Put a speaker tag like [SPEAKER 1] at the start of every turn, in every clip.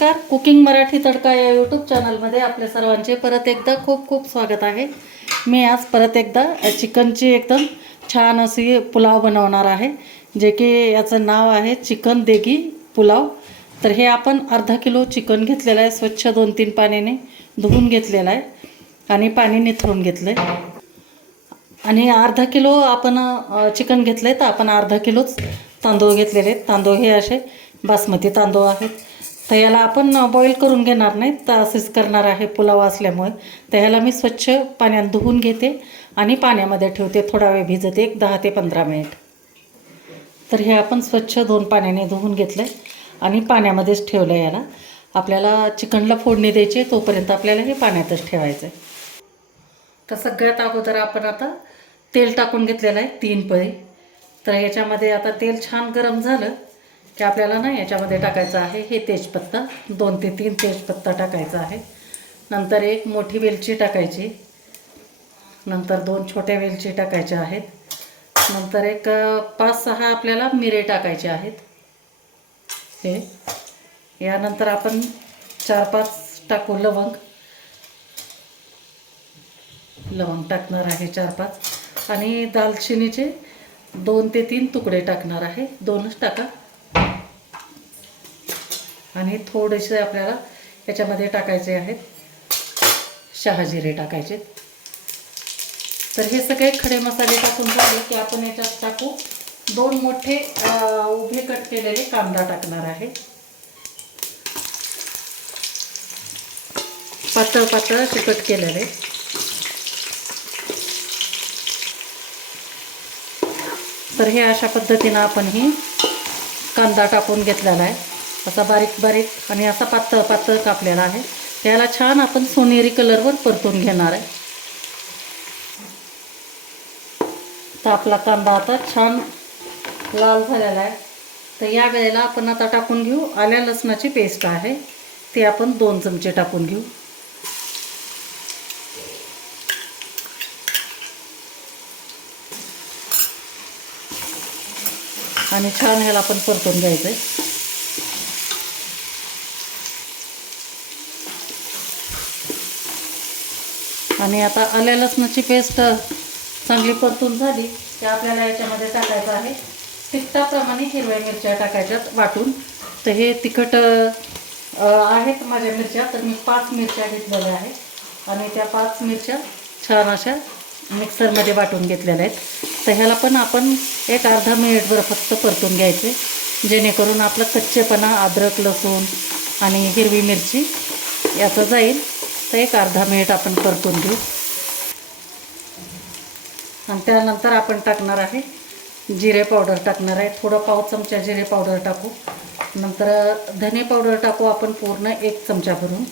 [SPEAKER 1] नमस्कार. कुकिंग मराठी तडका या यूट्यूब चॅनलमध्ये आपल्या सर्वांचे परत एकदा खूप खूप स्वागत आहे. मी आज परत एकदा चिकनची एकदम छान अशी पुलाव बनवणार आहे जे की याचं नाव आहे चिकन देगी पुलाव. तर हे आपण अर्धा किलो चिकन घेतलेलं आहे स्वच्छ दोन तीन पाण्याने धुवून घेतलेलं आहे आणि पाणी निथळून घेतलं आहे आणि अर्धा किलो आपण चिकन घेतलं आहे तर आपण अर्धा किलोच तांदूळ घेतलेले आहेत. तांदूळ हे असे बासमती तांदूळ आहेत. तर याला आपण बॉईल करून घेणार नाही. तर असेच करणार आहे पुलाव असल्यामुळे. तर ह्याला मी स्वच्छ पाण्यात धुवून घेते आणि पाण्यामध्ये ठेवते थोडा वेळ भिजते एक दहा ते पंधरा मिनिट. तर हे आपण स्वच्छ दोन पाण्याने धुवून घेतलं आहे आणि पाण्यामध्येच ठेवलं आहे याला. आपल्याला चिकनला फोडणी द्यायची तोपर्यंत आपल्याला हे पाण्यातच ठेवायचं आहे तर सगळ्यात अगोदर आपण आता तेल टाकून घेतलेलं आहे तीन पळी. तर याच्यामध्ये आता तेल छान गरम झालं. की आपल्याला ना याच्यामध्ये टाकायचं आहे हे तेजपत्ता दोन ते तीन तेजपत्ता टाकायचा आहे. नंतर एक मोठी वेलची टाकायची. नंतर दोन छोट्या वेलची टाकायच्या आहेत. नंतर एक पाच सहा आपल्याला मिरे टाकायचे आहेत. हे. यानंतर आपण चार पाच टाकू लवंग. लवंग टाकणार आहे चार पाच. आणि दालचिनीचे दोन ते तीन तुकडे टाकणार आहे. दोनच टाका. आणि थोडेसे आपल्याला याच्यामध्ये टाकायचे आहेत. शहाजिरे टाकायचे. तर हे सगळे खडे मसाले टाकून झाले की आपण याच्यात टाकू. दोन मोठे उभे कट केलेले कांदा टाकणार आहे. पातळ पातळ असे कट केलेले. तर हे अशा पद्धतीनं आपण ही कांदा टाकून घेतलेला आहे. असा बारीक बारीक आणि असा पातळ पातळ कापलेला आहे. त्याला छान आपण सोनेरी कलरवर परतून घेणार आहे. तर आपला कांदा आता छान लाल झालेला आहे. तर या वेळेला आपण आता टाकून घेऊ. आल्या लसणाची पेस्ट आहे. ती आपण दोन चमचे टाकून घेऊ. आणि छान ह्याला आपण परतून घ्यायचं आहे आणि आता आल्या लसणाची पेस्ट चांगली परतून झाली की आपल्याला याच्यामध्ये टाकायचं आहे. तिखटाप्रमाणे हिरव्या मिरच्या टाकायच्यात वाटून. तर हे तिखट आहेत माझ्या मिरच्या तर मी पाच मिरच्या घेतलेल्या आहेत. आणि त्या पाच मिरच्या छान अशा मिक्सरमध्ये वाटून घेतलेल्या आहेत. तर ह्याला पण आपण एक अर्धा मिनिटभर फक्त परतून घ्यायचे जेणेकरून आपलं कच्चेपणा अद्रक लसूण आणि हिरवी मिरची याचं जाईल. तर एक अर्धा मिनिट आपण परतून घेऊ. आणि त्यानंतर आपण टाकणार आहे जिरे पावडर टाकणार आहे. थोडं पाव चमचा जिरे पावडर टाकू. नंतर धने पावडर टाकू आपण पूर्ण एक चमचा भरून.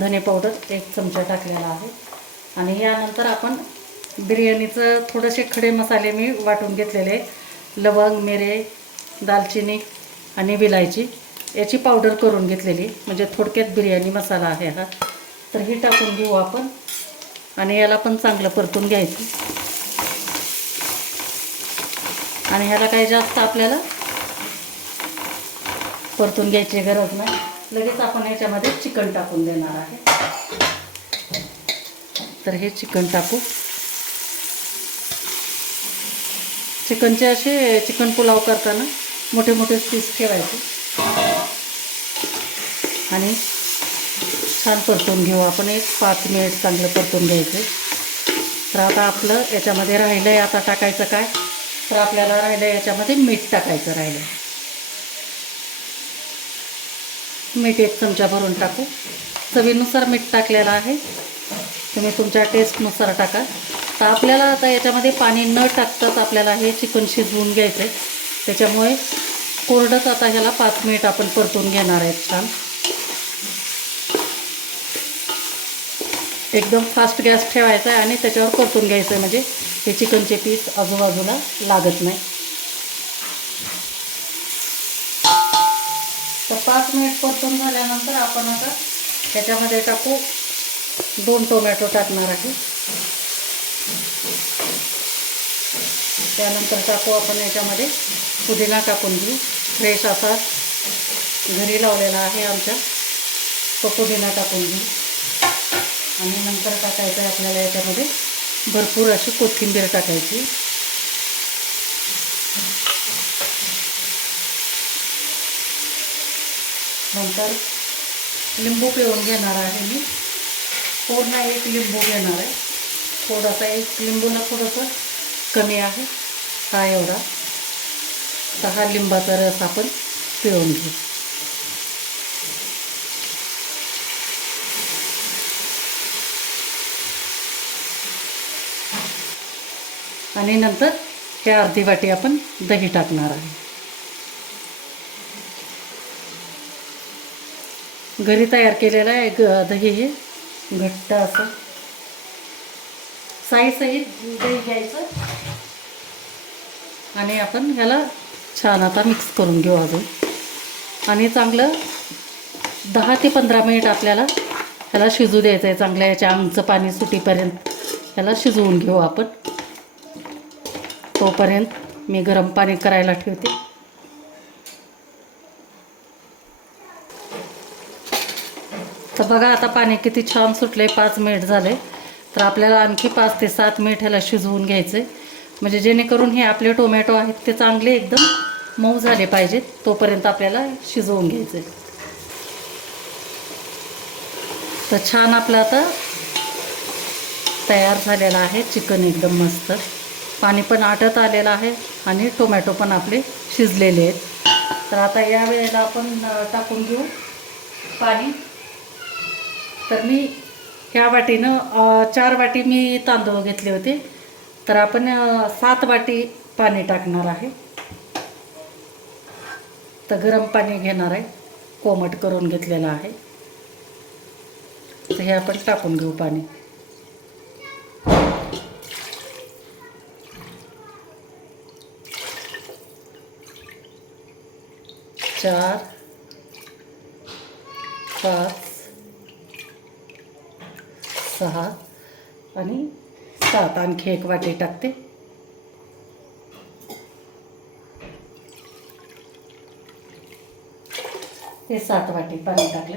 [SPEAKER 1] धने पावडर एक चमचा टाकलेला आहे. आणि यानंतर आपण बिर्याणीचं थोडेसे खडे मसाले मी वाटून घेतलेले लवंग मिरे दालचिनी आणि विलायची. याची पावडर करून घेतलेली. म्हणजे थोडक्यात बिर्याणी मसाला आहे हा. तर ही टाकून घेऊ आपण. आणि याला पण चांगलं परतून घ्यायचं. आणि ह्याला काही जास्त आपल्याला परतून घ्यायची गरज नाही. लगेच आपण याच्यामध्ये चिकन टाकून देणार आहे. तर हे चिकन टाकू. चिकनचे असे चिकन पुलाव करताना मोठे मोठे पीस ठेवायचे. आणि छान परतून घेऊ आपण. एक पाच मिनिट चांगलं परतून घ्यायचं. तर आता आपलं याच्यामध्ये राहिलं आहे आता टाकायचं काय? तर आपल्याला राहिलं याच्यामध्ये मीठ टाकायचं राहिलं मीठ एक चमचा भरून टाकू. चवीनुसार मीठ टाकलेलं आहे. तुम्ही तुमच्या टेस्टनुसार टाका. तर आपल्याला आता याच्यामध्ये पाणी न टाकताच आपल्याला हे चिकन शिजवून घ्यायचं आहे त्याच्यामुळे कोरडंच आता ह्याला पाच मिनिट आपण परतून घेणार आहेत छान. एकदम फास्ट गॅस ठेवायचा आहे आणि त्याच्यावर परतून घ्यायचं आहे. म्हणजे हे चिकनचे पीस आजूबाजूला लागत नाही. तर पाच मिनिट परतून झाल्यानंतर आपण आता त्याच्यामध्ये टाकू. दोन टोमॅटो टाकणार आहे. त्यानंतर टाकू आपण याच्यामध्ये पुदिना टाकून घेऊ. फ्रेश असा घरी लावलेला आहे आमच्या. तो पुदिना टाकून घेऊ. आणि नंतर टाकायचं आहे आपल्याला याच्यामध्ये भरपूर अशी कोथिंबीर टाकायची. नंतर लिंबू पिळून घेणार आहे मी. पूर्ण एक लिंबू घेणार आहे. थोडासा एक लिंबूला थोडंसं कमी आहे. हा एवढा. तर हा लिंबाचा रस आपण पिळून घेऊ. आणि नंतर हे अर्धी वाटी आपण दही टाकणार आहे. घरी तयार केलेलं आहे ग दही हे घट्ट असं साईसहित दही घ्यायचं. आणि आपण ह्याला छान आता मिक्स करून घेऊ अजून. आणि चांगलं दहा ते पंधरा मिनिट आपल्याला ह्याला शिजू द्यायचं आहे चांगलं याच्या अंगचं पाणी सुटीपर्यंत ह्याला शिजवून घेऊ आपण. तोपर्यंत मी गरम पाणी करायला ठेवते. तर बघा आता पाणी किती छान सुटले पाच मिनिट झाले. तर आपल्याला आणखी पाच ते सात मिनिट ह्याला शिजवून घ्यायचे म्हणजे जेणेकरून हे आपले टोमॅटो आहेत ते चांगले एकदम मऊ झाले पाहिजेत तोपर्यंत आपल्याला शिजवून घ्यायचे तर छान आपलं आता तयार झालेलं आहे चिकन एकदम मस्त. पाणी पण आटत आलेलं आहे आणि टोमॅटो पण आपले शिजलेले आहेत. तर आता या वेळेला आपण टाकून घेऊ पाणी. तर मी ह्या वाटीनं चार वाटी मी तांदूळ घेतले होते. तर आपण सात वाटी पाणी टाकणार आहे. तर गरम पाणी घेणार आहे. कोमट करून घेतलेलं आहे. तर हे आपण टाकून घेऊ पाणी. चार पाच सहा आणि सात. आणखी एक वाटी टाकते. हे सात वाटी पाणी टाकले.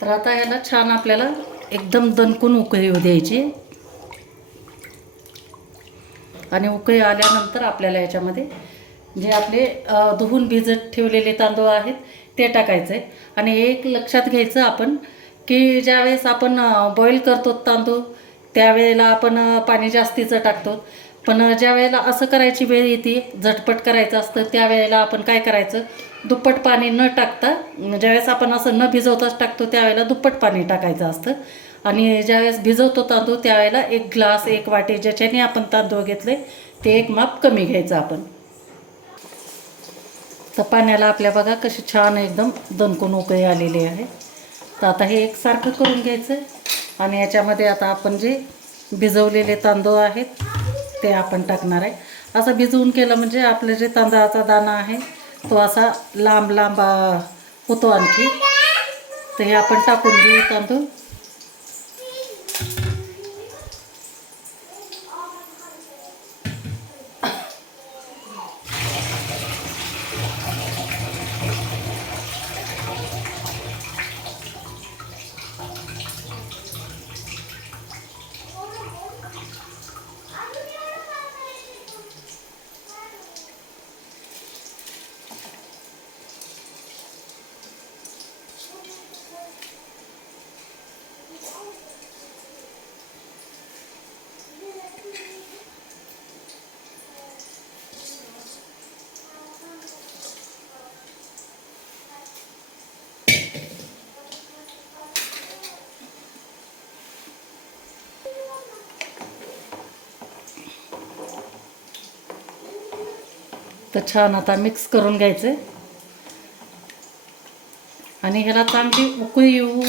[SPEAKER 1] तर आता याला छान आपल्याला एकदम दणकून उकळी येऊ द्यायची. आणि उकळी आल्यानंतर आपल्याला याच्यामध्ये जे आपले धुवून भिजत ठेवलेले तांदूळ आहेत ते टाकायचे. आणि एक लक्षात घ्यायचं आपण की ज्यावेळेस आपण बॉईल करतो तांदूळ त्यावेळेला आपण पाणी जास्तीचं टाकतो. पण ज्या वेळेला असं करायची वेळ येते झटपट करायचं असतं त्यावेळेला आपण काय करायचं दुप्पट पाणी न टाकता ज्यावेळेस आपण असं न भिजवताच टाकतो त्यावेळेला दुप्पट पाणी टाकायचं असतं. आणि ज्यावेळेस भिजवतो तांदूळ त्यावेळेला एक ग्लास एक वाटी ज्याच्याने आपण तांदूळ घेतले ते एक माप कमी घ्यायचं आपण. तर पाण्याला आपल्या बघा कशी छान एकदम दणकून उकळी आलेली आहे. तर आता हे एकसारखं करून घ्यायचं आहे आणि याच्यामध्ये आता आपण जे भिजवलेले तांदूळ आहेत ते आपण टाकणार आहे. असं भिजवून केलं म्हणजे आपलं जे तांदळाचा दाणा आहे तो असा लांब लांब होतो आणखी. तर हे आपण टाकून घेऊ तांदूळ. तर छान आता मिक्स करून घ्यायचं आणि ह्याला चांगली उकळी येऊ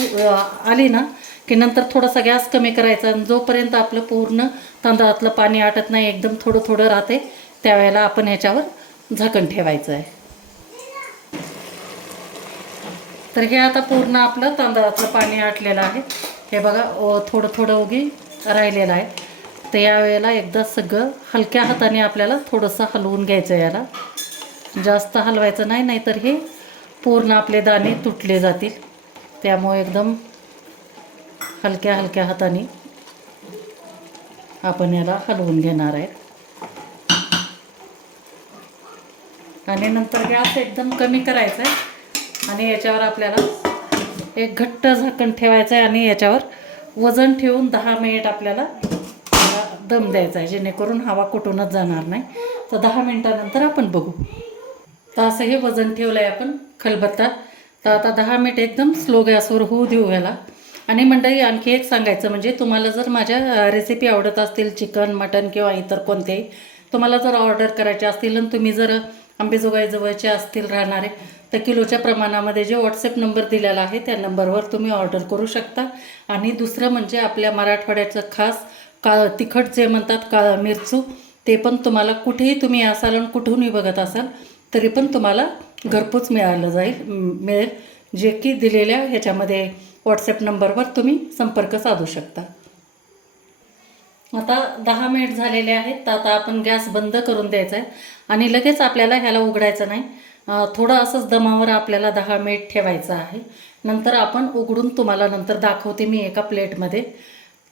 [SPEAKER 1] आली ना की नंतर थोडासा गॅस कमी करायचा. आणि जोपर्यंत आपलं पूर्ण तांदळातलं पाणी आटत नाही एकदम थोडं थोडं राहते त्यावेळेला आपण ह्याच्यावर झाकण ठेवायचं आहे तर हे आता पूर्ण आपलं तांदळातलं पाणी आटलेलं आहे. हे बघा थोडं थोडं उगी राहिलेलं आहे. तर यावेळेला एकदा सगळं हलक्या हाताने आपल्याला थोडंसं हलवून घ्यायचं आहे याला. जास्त हलवायचं नाही नाहीतर हे पूर्ण आपले दाणे तुटले जातील. त्यामुळे एकदम हलक्या हलक्या हाताने आपण याला हलवून घेणार आहे. आणि नंतर गॅस एकदम कमी करायचा आहे आणि याच्यावर आपल्याला एक घट्ट झाकण ठेवायचं आहे आणि याच्यावर वजन ठेवून दहा मिनिट आपल्याला दम द्यायचा आहे जेणेकरून हवा कुठूनच जाणार नाही. तर दहा मिनटानंतर आपण बघू. तर असं हे वजन ठेवलं आहे आपण खलबत्ता. तर आता दहा मिनिट एकदम स्लो गॅसवर होऊ देऊ याला. आणि मंडळी आणखी एक सांगायचं म्हणजे तुम्हाला जर माझ्या रेसिपी आवडत असतील चिकन मटन किंवा इतर कोणतेही तुम्हाला जर ऑर्डर करायचे असतील आणि तुम्ही जर आंबेजोगाई जवळचे असतील राहणारे तर किलोच्या प्रमाणामध्ये जे व्हॉट्सअप नंबर दिलेला आहे त्या नंबरवर तुम्ही ऑर्डर करू शकता. आणि दुसरं म्हणजे आपल्या मराठवाड्याचं खास काळ तिखट जे म्हणतात काळा मिरचू ते पण तुम्हाला कुठेही तुम्ही असाल आणि कुठूनही बघत असाल तरी पण तुम्हाला घरपोच मिळालं जाईल मिळेल. जे की दिलेल्या ह्याच्यामध्ये व्हॉट्सअप नंबरवर तुम्ही संपर्क साधू शकता. आता दहा मिनिट झालेले आहेत तर आता आपण गॅस बंद करून द्यायचा आहे आणि लगेच आपल्याला ह्याला उघडायचं नाही. थोडं असंच दमावर आपल्याला दहा मिनिट ठेवायचं आहे. नंतर आपण उघडून तुम्हाला नंतर दाखवते मी एका प्लेटमध्ये.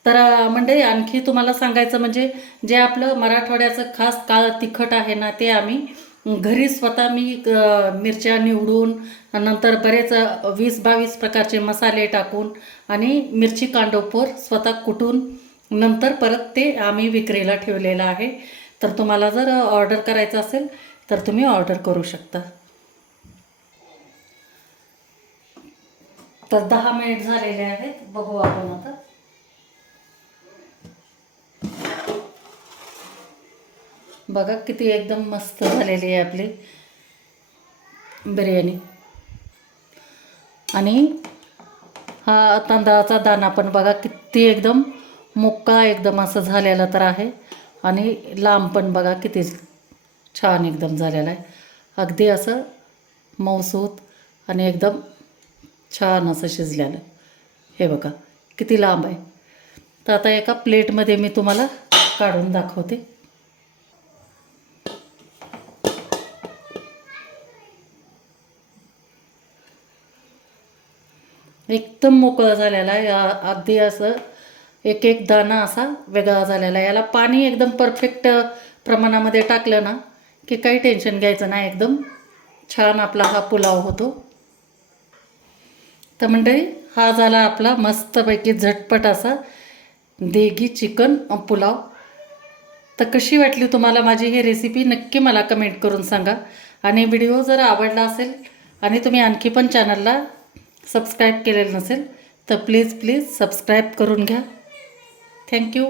[SPEAKER 1] तर अं, मंडळी आणखी तुम्हाला सांगायचं म्हणजे जे आपलं मराठवाड्याचं खास काळ तिखट आहे ना ते आम्ही घरी स्वतः मी मिरच्या निवडून नंतर बरेच वीस बावीस प्रकारचे मसाले टाकून आणि मिरची कांडोपोर स्वतः कुटून नंतर परत ते आम्ही विक्रीला ठेवलेलं आहे. तर तुम्हाला जर ऑर्डर करायचं असेल तर तुम्ही ऑर्डर करू शकता. तर दहा मिनिट झालेले आहेत बघू आपण आता. बघा किती एकदम मस्त झालेली आहे आपली बिर्याणी. आणि हा तांदळाचा दाणा पण बघा किती एकदम मुक्का एकदम असं झालेला तर आहे. आणि लांब पण बघा किती छान एकदम झालेला आहे. अगदी असं मऊसूत आणि एकदम छान असं शिजलेलं. हे बघा किती लांब आहे. तर आता एका प्लेटमध्ये मी तुम्हाला काढून दाखवते. एकदम मोकळं झालेला आहे. अगदी असं एक एक दाणा असा वेगळा झालेला आहे. याला पाणी एकदम परफेक्ट प्रमाणामध्ये टाकलं ना की काही टेन्शन घ्यायचं नाही. एकदम छान आपला हा पुलाव होतो. तर मंडळी हा झाला आपला मस्तपैकी झटपट असा देगी चिकन पुलाव. तर कशी वाटली तुम्हाला माझी ही रेसिपी नक्की मला कमेंट करून सांगा. आणि व्हिडिओ जर आवडला असेल आणि तुम्ही आणखी पण चॅनलला सबस्क्राईब केलेलं नसेल तर प्लीज प्लीज सबस्क्राईब करून घ्या. थँक्यू